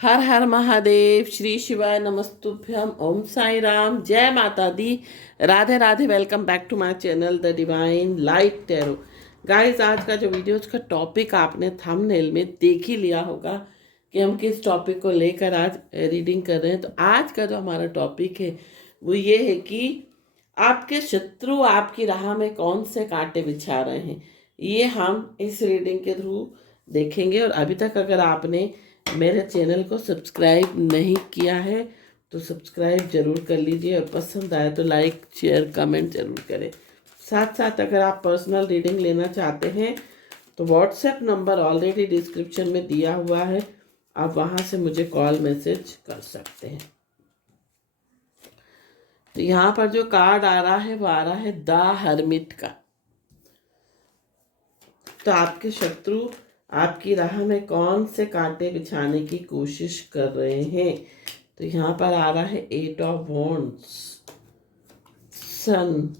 हर हर महादेव। श्री शिवाय नमस्तुभ्यम। ओम साई राम। जय माता दी। Radhe Radhe. Welcome back to my channel the divine light tarot. Guys, आज का जो वीडियो का टॉपिक आपने थंबनेल में देख ही लिया होगा कि हम किस टॉपिक को लेकर आज रीडिंग कर रहे हैं। तो आज का जो हमारा टॉपिक है वो ये है कि आपके शत्रु आपकी राह में कौन से कांटे बिछा रहे हैं। ये हम इस रीडिंग के थ्रू देखेंगे। और अभी तक अगर आपने मेरे चैनल को सब्सक्राइब नहीं किया है तो सब्सक्राइब जरूर कर लीजिए, और पसंद आए तो लाइक शेयर कमेंट जरूर करें। साथ साथ अगर आप पर्सनल रीडिंग लेना चाहते हैं तो व्हाट्सएप नंबर ऑलरेडी डिस्क्रिप्शन में दिया हुआ है, आप वहाँ से मुझे कॉल मैसेज कर सकते हैं। तो यहाँ पर जो कार्ड आ रहा है वो आ रहा है द हर्मिट का। तो आपके शत्रु आपकी राह में कौन से कांटे बिछाने की कोशिश कर रहे हैं। तो यहाँ पर आ रहा है 8 of wands, sun,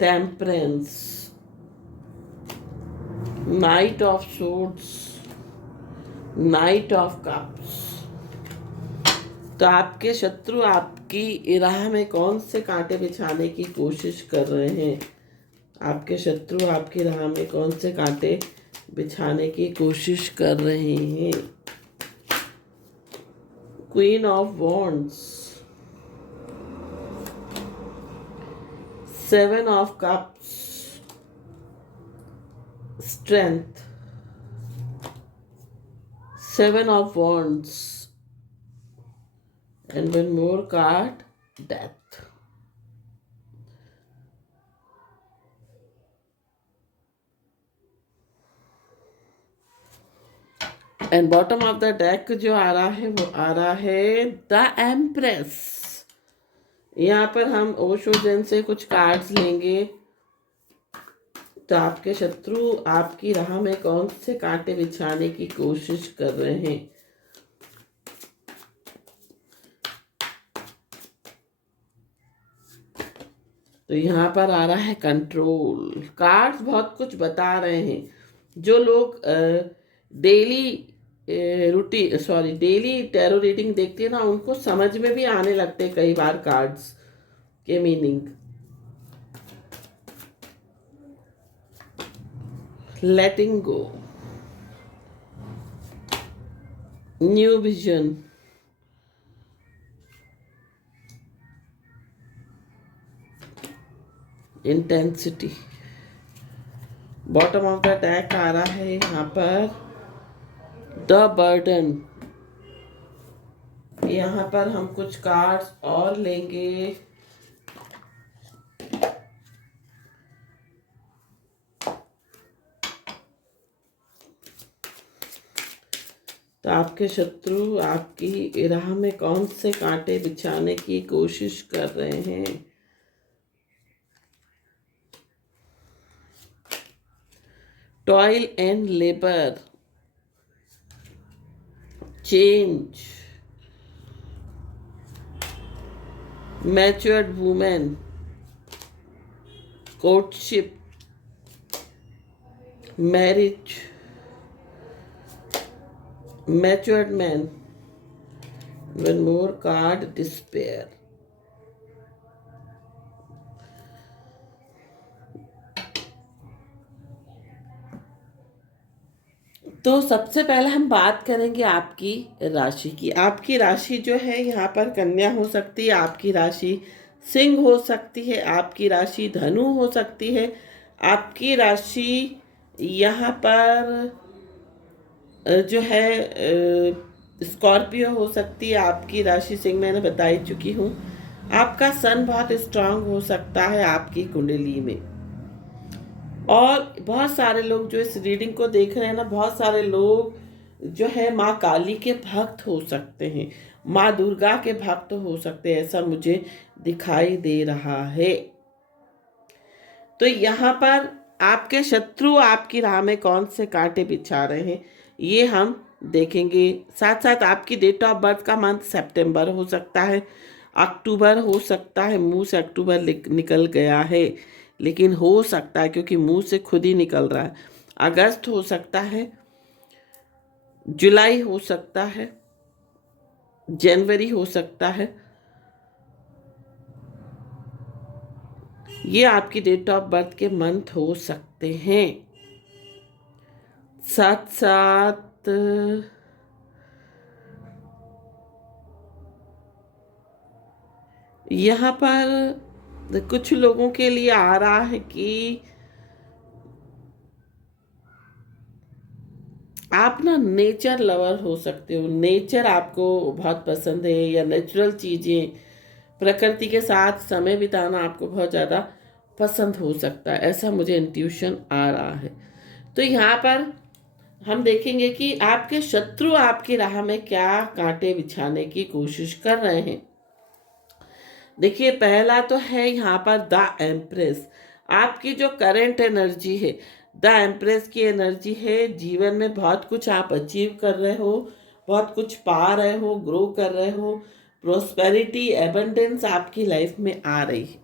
temperance, knight of swords, knight of cups. तो आपके शत्रु आपकी राह में कौन से कांटे बिछाने की कोशिश कर रहे हैं। आपके शत्रु आपकी राह में कौन से कांटे बिछाने की कोशिश कर रहे हैं। Queen of wands, 7 of cups, strength, 7 of wands, and one more card, death. And bottom of the deck जो आ रहा है वो आ रहा है द एम्प्रेस। यहाँ पर हम ओशो जैन से कुछ कार्ड्स लेंगे। तो आपके शत्रु आपकी राह में कौन से कांटे बिछाने की कोशिश कर रहे हैं। तो यहाँ पर आ रहा है कंट्रोल। कार्ड्स बहुत कुछ बता रहे हैं। जो लोग डेली टैरो रीडिंग देखते हैं ना, उनको समझ में भी आने लगते हैं कई बार कार्ड्स के meaning. Letting go, new vision, intensity. Bottom of the deck आ रहा है यहाँ पर द बर्डन। यहाँ पर हम कुछ कार्ड्स और लेंगे। तो आपके शत्रु आपकी राह में कौन से कांटे बिछाने की कोशिश कर रहे हैं। Toil and labour, change, matured women, courtship, marriage, matured man, one more card, despair. तो सबसे पहले हम बात करेंगे आपकी राशि की। आपकी राशि जो है यहाँ पर कन्या हो सकती है, आपकी राशि सिंह हो सकती है, आपकी राशि धनु हो सकती है, आपकी राशि यहाँ पर जो है स्कॉर्पियो हो सकती है, आपकी राशि सिंह मैंने बता ही चुकी हूँ। आपका सन बहुत स्ट्रांग हो सकता है आपकी कुंडली में। और बहुत सारे लोग जो इस रीडिंग को देख रहे हैं ना, बहुत सारे लोग जो है माँ काली के भक्त हो सकते हैं, माँ दुर्गा के भक्त हो सकते हैं, ऐसा मुझे दिखाई दे रहा है। तो यहाँ पर आपके शत्रु आपकी राह में कौन से कांटे बिछा रहे हैं ये हम देखेंगे। साथ साथ आपकी डेट ऑफ बर्थ का मंथ सितंबर हो सकता है, अक्टूबर हो सकता है। मुंह से अक्टूबर निकल गया है लेकिन हो सकता है, क्योंकि मुंह से खुद ही निकल रहा है। अगस्त हो सकता है, जुलाई हो सकता है, जनवरी हो सकता है। ये आपकी डेट ऑफ बर्थ के मंथ हो सकते हैं। साथ साथ यहाँ पर कुछ लोगों के लिए आ रहा है कि आप ना नेचर लवर हो सकते हो, नेचर आपको बहुत पसंद है, या नेचुरल चीज़ें, प्रकृति के साथ समय बिताना आपको बहुत ज़्यादा पसंद हो सकता है, ऐसा मुझे इंट्यूशन आ रहा है। तो यहाँ पर हम देखेंगे कि आपके शत्रु आपकी राह में क्या कांटे बिछाने की कोशिश कर रहे हैं। देखिए, पहला तो है यहाँ पर द एम्प्रेस। आपकी जो करंट एनर्जी है, द एम्प्रेस की एनर्जी है। जीवन में बहुत कुछ आप अचीव कर रहे हो, बहुत कुछ पा रहे हो, ग्रो कर रहे हो, प्रोस्पेरिटी, एबंडेंस आपकी लाइफ में आ रही है।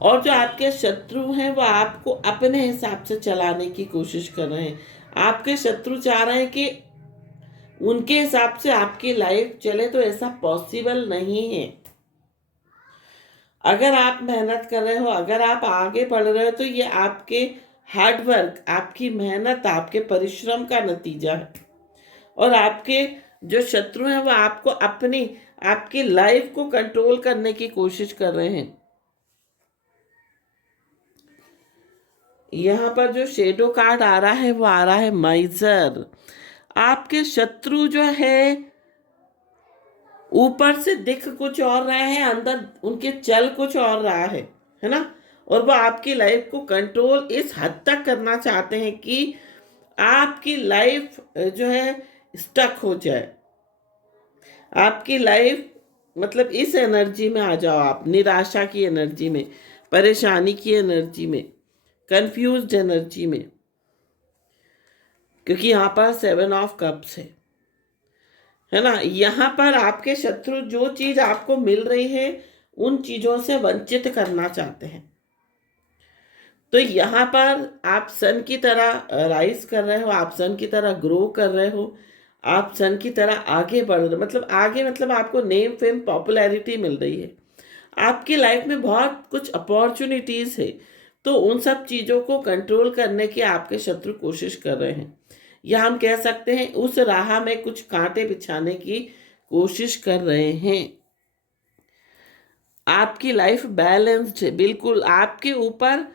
और जो आपके शत्रु हैं वो आपको अपने हिसाब से चलाने की कोशिश कर रहे हैं। आपके शत्रु चाह रहे हैं कि उनके हिसाब से आपकी लाइफ चले, तो ऐसा पॉसिबल नहीं है। अगर आप मेहनत कर रहे हो, अगर आप आगे बढ़ रहे हो, तो ये आपके हार्डवर्क, आपकी मेहनत, आपके परिश्रम का नतीजा है। और आपके जो शत्रु हैं वो आपको आपकी लाइफ को कंट्रोल करने की कोशिश कर रहे हैं। यहाँ पर जो शेडो कार्ड आ रहा है वो आ रहा है माइजर। आपके शत्रु जो है ऊपर से दिख कुछ और रहे हैं, अंदर उनके चल कुछ और रहा है ना। और वो आपकी लाइफ को कंट्रोल इस हद तक करना चाहते हैं कि आपकी लाइफ जो है स्टक हो जाए। आपकी लाइफ मतलब इस एनर्जी में आ जाओ आप, निराशा की एनर्जी में, परेशानी की एनर्जी में, कंफ्यूज्ड एनर्जी में। क्योंकि यहाँ पर 7 ऑफ कप्स है ना। यहाँ पर आपके शत्रु जो चीज आपको मिल रही है उन चीजों से वंचित करना चाहते हैं। तो यहाँ पर आप सन की तरह राइज कर रहे हो, आप सन की तरह ग्रो कर रहे हो, आप सन की तरह आगे बढ़ रहे हो। मतलब आगे मतलब आपको नेम फेम पॉपुलैरिटी मिल रही है, आपकी लाइफ में बहुत कुछ अपॉर्चुनिटीज है। तो उन सब चीज़ों को कंट्रोल करने की आपके शत्रु कोशिश कर रहे हैं, या हम कह सकते हैं उस राह में कुछ कांटे बिछाने की कोशिश कर रहे हैं। आपकी लाइफ बैलेंस्ड है बिल्कुल। आपके ऊपर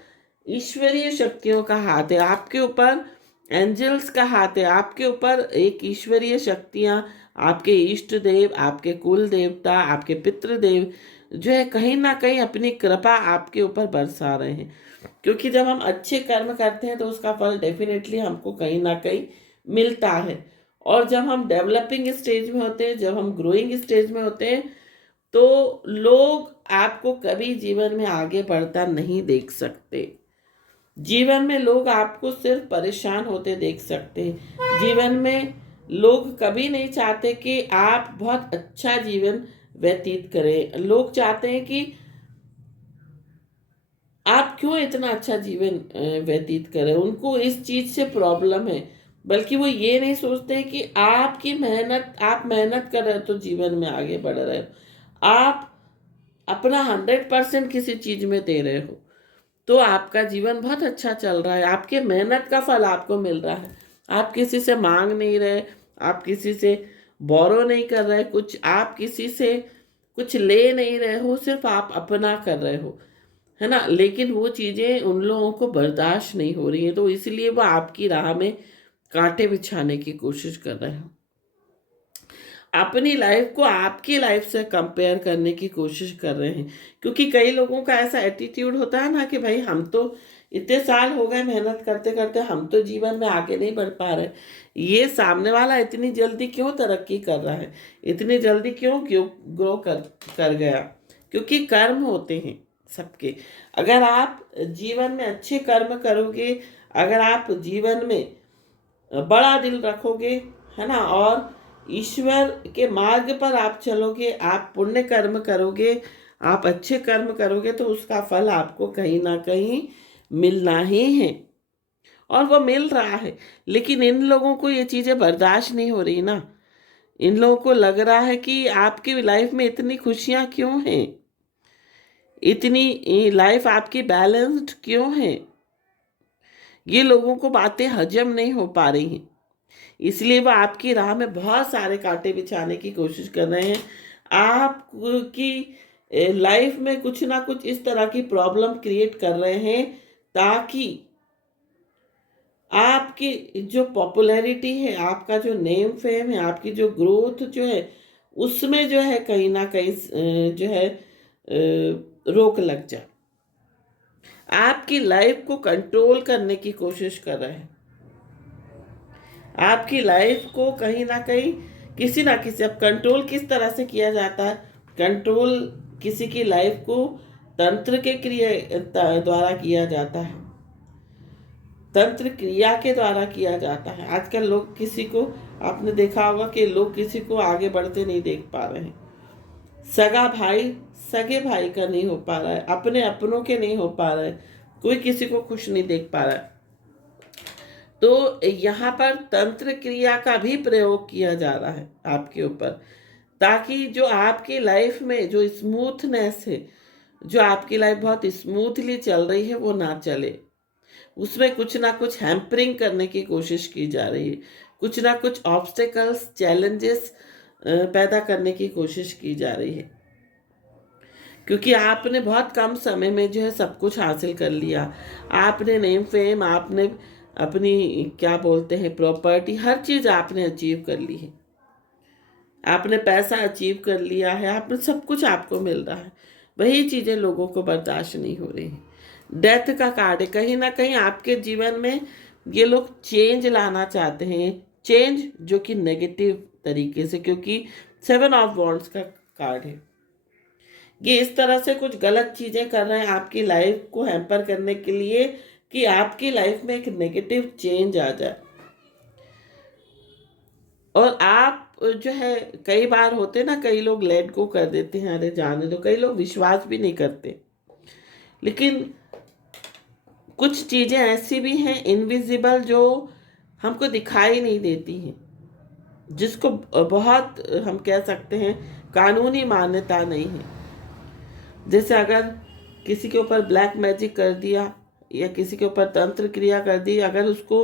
ईश्वरीय शक्तियों का हाथ है, आपके ऊपर एंजल्स का हाथ है, आपके ऊपर एक ईश्वरीय शक्तियाँ, आपके इष्ट देव, आपके कुल देवता, आपके पितृदेव जो है कहीं ना कहीं अपनी कृपा आपके ऊपर बरसा रहे हैं। क्योंकि जब हम अच्छे कर्म करते हैं तो उसका फल डेफिनेटली हमको कहीं ना कहीं मिलता है। और जब हम डेवलपिंग स्टेज में होते हैं, जब हम ग्रोइंग स्टेज में होते हैं, तो लोग आपको कभी जीवन में आगे बढ़ता नहीं देख सकते। जीवन में लोग आपको सिर्फ परेशान होते देख सकते हैं। जीवन में लोग कभी नहीं चाहते कि आप बहुत अच्छा जीवन व्यतीत करें। लोग चाहते हैं कि आप क्यों इतना अच्छा जीवन व्यतीत करें। उनको इस चीज से प्रॉब्लम है, बल्कि वो ये नहीं सोचते हैं कि आपकी मेहनत, आप मेहनत कर रहे हो तो जीवन में आगे बढ़ रहे हो, आप अपना 100% किसी चीज में दे रहे हो, तो आपका जीवन बहुत अच्छा चल रहा है। आपके मेहनत का फल आपको मिल रहा है। आप किसी से मांग नहीं रहे, आप किसी से बोरो नहीं कर रहे कुछ, आप किसी से कुछ ले नहीं रहे हो, सिर्फ आप अपना कर रहे हो, है ना। लेकिन वो चीज़ें उन लोगों को बर्दाश्त नहीं हो रही हैं, तो इसलिए वो आपकी राह में कांटे बिछाने की कोशिश कर रहे हो। अपनी लाइफ को आपकी लाइफ से कंपेयर करने की कोशिश कर रहे हैं। क्योंकि कई लोगों का ऐसा एटीट्यूड होता है ना कि भाई हम तो इतने साल हो गए मेहनत करते करते, हम तो जीवन में आगे नहीं बढ़ पा रहे, ये सामने वाला इतनी जल्दी क्यों तरक्की कर रहा है, इतनी जल्दी क्यों क्यों ग्रो कर गया। क्योंकि कर्म होते हैं सबके। अगर आप जीवन में अच्छे कर्म करोगे, अगर आप जीवन में बड़ा दिल रखोगे, है ना, और ईश्वर के मार्ग पर आप चलोगे, आप पुण्य कर्म करोगे, आप अच्छे कर्म करोगे, तो उसका फल आपको कहीं ना कहीं मिलना ही है। और वो मिल रहा है, लेकिन इन लोगों को ये चीज़ें बर्दाश्त नहीं हो रही ना। इन लोगों को लग रहा है कि आपकी लाइफ में इतनी खुशियाँ क्यों हैं, इतनी लाइफ आपकी बैलेंस्ड क्यों है। ये लोगों को बातें हजम नहीं हो पा रही हैं, इसलिए वो आपकी राह में बहुत सारे कांटे बिछाने की कोशिश कर रहे हैं। आपकी लाइफ में कुछ ना कुछ इस तरह की प्रॉब्लम क्रिएट कर रहे हैं, ताकि आपकी जो पॉपुलैरिटी है, आपका जो नेम फेम है, आपकी जो ग्रोथ जो है, उसमें जो है कहीं ना कहीं जो है रोक लग जाए। आपकी लाइफ को कंट्रोल करने की कोशिश कर रहे हैं, आपकी लाइफ को कहीं ना कहीं किसी ना किसी, अब कंट्रोल किस तरह से किया जाता है? कंट्रोल किसी की लाइफ को तंत्र के क्रिया द्वारा किया जाता है, तंत्र क्रिया के द्वारा किया जाता है। आजकल लोग किसी को, आपने देखा होगा कि लोग किसी को आगे बढ़ते नहीं देख पा रहे हैं। सगा भाई सगे भाई का नहीं हो पा रहा है, अपने अपनों के नहीं हो पा रहा है, कोई किसी को खुश नहीं देख पा रहा है। तो यहाँ पर तंत्र क्रिया का भी प्रयोग किया जा रहा है आपके ऊपर, ताकि जो आपकी लाइफ में जो स्मूथनेस है, जो आपकी लाइफ बहुत स्मूथली चल रही है, वो ना चले। उसमें कुछ ना कुछ हैम्परिंग करने की कोशिश की जा रही है, कुछ ना कुछ ऑब्स्टेकल्स, चैलेंजेस पैदा करने की कोशिश की जा रही है, क्योंकि आपने बहुत कम समय में जो है सब कुछ हासिल कर लिया। आपने नेम फेम, आपने अपनी क्या बोलते हैं प्रॉपर्टी, हर चीज़ आपने अचीव कर ली है, आपने पैसा अचीव कर लिया है, आपने सब कुछ आपको मिल रहा है। वही चीज़ें लोगों को बर्दाश्त नहीं हो रही हैं। डेथ का कार्ड है, कहीं ना कहीं आपके जीवन में ये लोग चेंज लाना चाहते हैं, चेंज जो कि नेगेटिव तरीके से, क्योंकि 7 ऑफ वॉन्ड्स का कार्ड है। ये इस तरह से कुछ गलत चीज़ें कर रहे हैं आपकी लाइफ को हैम्पर करने के लिए, कि आपकी लाइफ में एक नेगेटिव चेंज आ जाए। और आप जो है, कई बार होते ना, कई लोग लेट गो कर देते हैं, अरे जाने दो, कई लोग विश्वास भी नहीं करते। लेकिन कुछ चीज़ें ऐसी भी हैं इनविजिबल, जो हमको दिखाई नहीं देती हैं, जिसको बहुत हम कह सकते हैं कानूनी मान्यता नहीं है। जैसे अगर किसी के ऊपर ब्लैक मैजिक कर दिया, या किसी के ऊपर तंत्र क्रिया कर दी, अगर उसको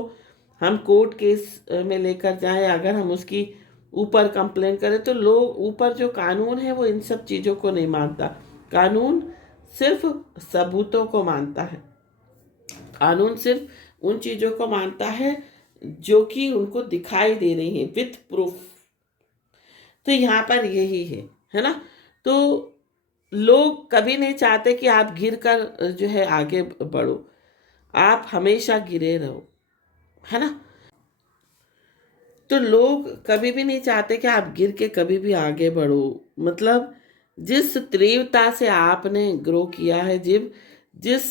हम कोर्ट केस में लेकर जाएं, अगर हम उसकी ऊपर कंप्लेन करें, तो लोग ऊपर जो कानून है वो इन सब चीज़ों को नहीं मानता। कानून सिर्फ सबूतों को मानता है, कानून सिर्फ उन चीज़ों को मानता है जो कि उनको दिखाई दे रही हैं विथ प्रूफ। तो यहाँ पर यही है ना। तो लोग कभी नहीं चाहते कि आप गिर कर जो है आगे बढ़ो, आप हमेशा गिरे रहो, है ना। तो लोग कभी भी नहीं चाहते कि आप गिर के कभी भी आगे बढ़ो। मतलब जिस तीव्रता से आपने ग्रो किया है, जिस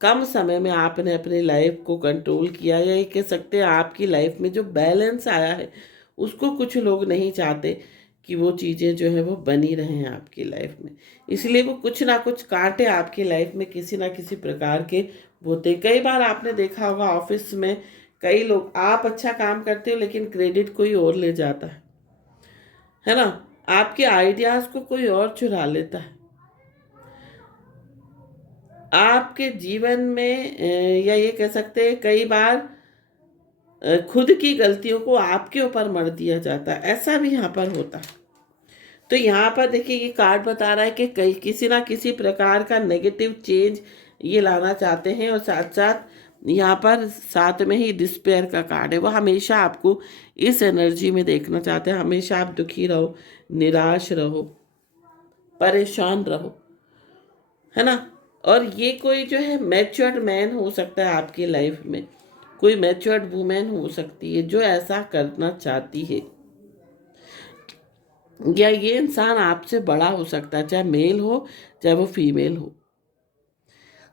कम समय में आपने अपनी लाइफ को कंट्रोल किया, या ये कह सकते हैं आपकी लाइफ में जो बैलेंस आया है, उसको कुछ लोग नहीं चाहते कि वो चीज़ें जो है वो बनी रहें आपकी लाइफ में। इसलिए वो कुछ ना कुछ कांटे आपकी लाइफ में किसी ना किसी प्रकार के होते। कई बार आपने देखा होगा ऑफिस में, कई लोग, आप अच्छा काम करते हो लेकिन क्रेडिट कोई और ले जाता है ना। आपके आइडियाज़ को कोई और चुरा लेता है। आपके जीवन में या ये कह सकते हैं कई बार खुद की गलतियों को आपके ऊपर मढ़ दिया जाता है, ऐसा भी यहाँ पर होता है। तो यहाँ पर देखिए, ये कार्ड बता रहा है कि कई किसी ना किसी प्रकार का नेगेटिव चेंज ये लाना चाहते हैं, और साथ साथ यहाँ पर साथ में ही डिस्पेयर का कार्ड है। वो हमेशा आपको इस एनर्जी में देखना चाहते हैं, हमेशा आप दुखी रहो, निराश रहो, परेशान रहो, है ना। और ये कोई जो है मैच्योर्ड मैन हो सकता है आपकी लाइफ में, कोई मैच्योर्ड वुमेन हो सकती है जो ऐसा करना चाहती है, या ये इंसान आपसे बड़ा हो सकता है, चाहे मेल हो चाहे वो फीमेल हो।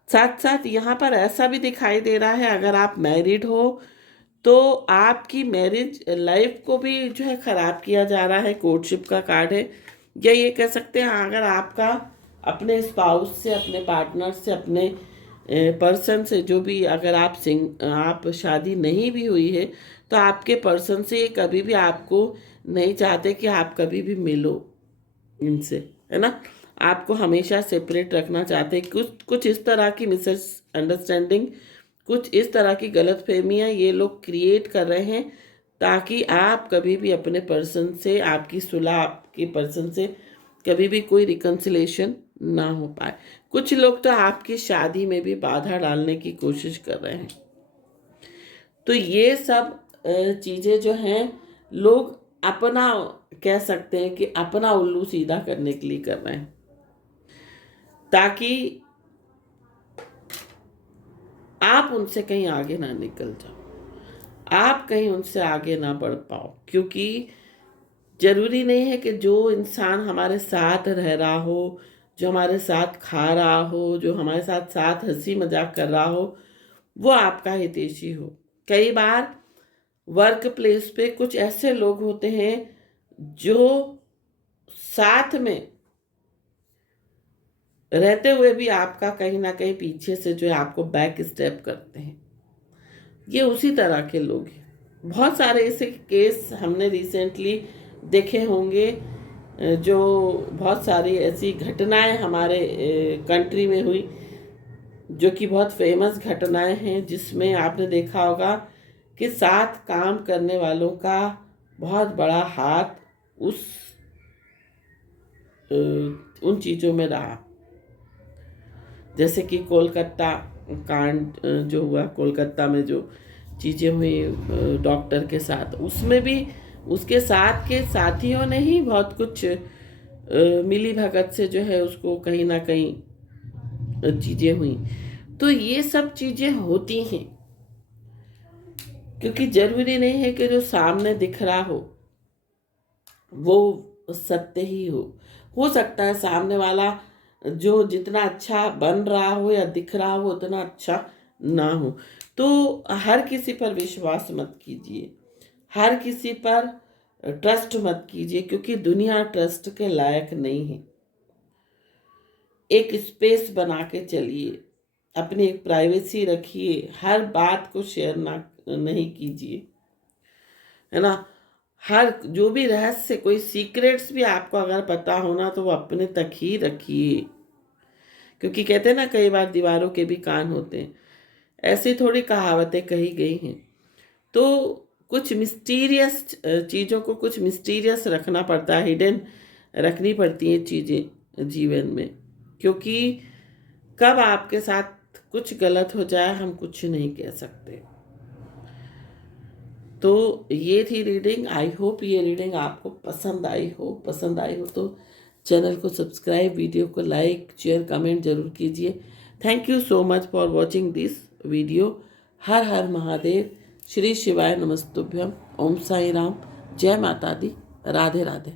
साथ साथ यहाँ पर ऐसा भी दिखाई दे रहा है, अगर आप मैरिड हो तो आपकी मैरिज लाइफ को भी जो है ख़राब किया जा रहा है, कोर्टशिप का कार्ड है। या ये कह सकते हैं, अगर आपका अपने स्पाउस से, अपने पार्टनर से, अपने पर्सन से, जो भी, अगर आप शादी नहीं भी हुई है तो आपके पर्सन से ये कभी भी आपको नहीं चाहते कि आप कभी भी मिलो इनसे, है ना। आपको हमेशा सेपरेट रखना चाहते हैं। कुछ कुछ इस तरह की मिसअंडरस्टैंडिंग, कुछ इस तरह की गलतफहमियां ये लोग क्रिएट कर रहे हैं ताकि आप कभी भी अपने पर्सन से, आपकी सुलह आपके पर्सन से कभी भी कोई रिकन्सिलेशन ना हो पाए। कुछ लोग तो आपकी शादी में भी बाधा डालने की कोशिश कर रहे हैं। तो ये सब चीज़ें जो हैं, लोग अपना, कह सकते हैं कि अपना उल्लू सीधा करने के लिए कर रहे हैं, ताकि आप उनसे कहीं आगे ना निकल जाओ, आप कहीं उनसे आगे ना बढ़ पाओ। क्योंकि जरूरी नहीं है कि जो इंसान हमारे साथ रह रहा हो, जो हमारे साथ खा रहा हो, जो हमारे साथ साथ हंसी मजाक कर रहा हो, वो आपका हितैषी हो। कई बार वर्क प्लेस पे कुछ ऐसे लोग होते हैं जो साथ में रहते हुए भी आपका कहीं ना कहीं पीछे से जो है आपको बैक स्टेप करते हैं। ये उसी तरह के लोग हैं। बहुत सारे ऐसे केस हमने रिसेंटली देखे होंगे, जो बहुत सारी ऐसी घटनाएं हमारे कंट्री में हुई, जो कि बहुत फेमस घटनाएं हैं, जिसमें आपने देखा होगा कि साथ काम करने वालों का बहुत बड़ा हाथ उन चीज़ों में रहा। जैसे कि कोलकाता कांड जो हुआ, कोलकाता में जो चीज़ें हुई डॉक्टर के साथ, उसमें भी उसके साथ के साथियों ने ही बहुत कुछ मिली भगत से जो है उसको कहीं ना कहीं चीज़ें हुई। तो ये सब चीज़ें होती हैं, क्योंकि जरूरी नहीं है कि जो सामने दिख रहा हो वो सत्य ही हो सकता है सामने वाला जो जितना अच्छा बन रहा हो या दिख रहा हो उतना अच्छा ना हो। तो हर किसी पर विश्वास मत कीजिए, हर किसी पर ट्रस्ट मत कीजिए, क्योंकि दुनिया ट्रस्ट के लायक नहीं है। एक स्पेस बना के चलिए, अपनी एक प्राइवेसी रखिए, हर बात को शेयर नहीं कीजिए, है ना। हर जो भी रहस्य, कोई सीक्रेट्स भी आपको अगर पता होना तो वो अपने तक ही रखिए, क्योंकि कहते हैं ना कई बार दीवारों के भी कान होते हैं। ऐसी थोड़ी कहावतें कही गई हैं। तो कुछ मिस्टीरियस चीज़ों को कुछ मिस्टीरियस रखना पड़ता है, हिडन रखनी पड़ती हैं चीज़ें जीवन में, क्योंकि कब आपके साथ कुछ गलत हो जाए हम कुछ नहीं कह सकते। तो ये थी रीडिंग। आई होप ये रीडिंग आपको पसंद आई हो तो चैनल को सब्सक्राइब, वीडियो को लाइक, शेयर, कमेंट जरूर कीजिए। Thank you so much for watching this video. हर हर महादेव, श्री शिवाय नमस्तुभ्यम, ओम साई राम, जय माता दी, राधे राधे।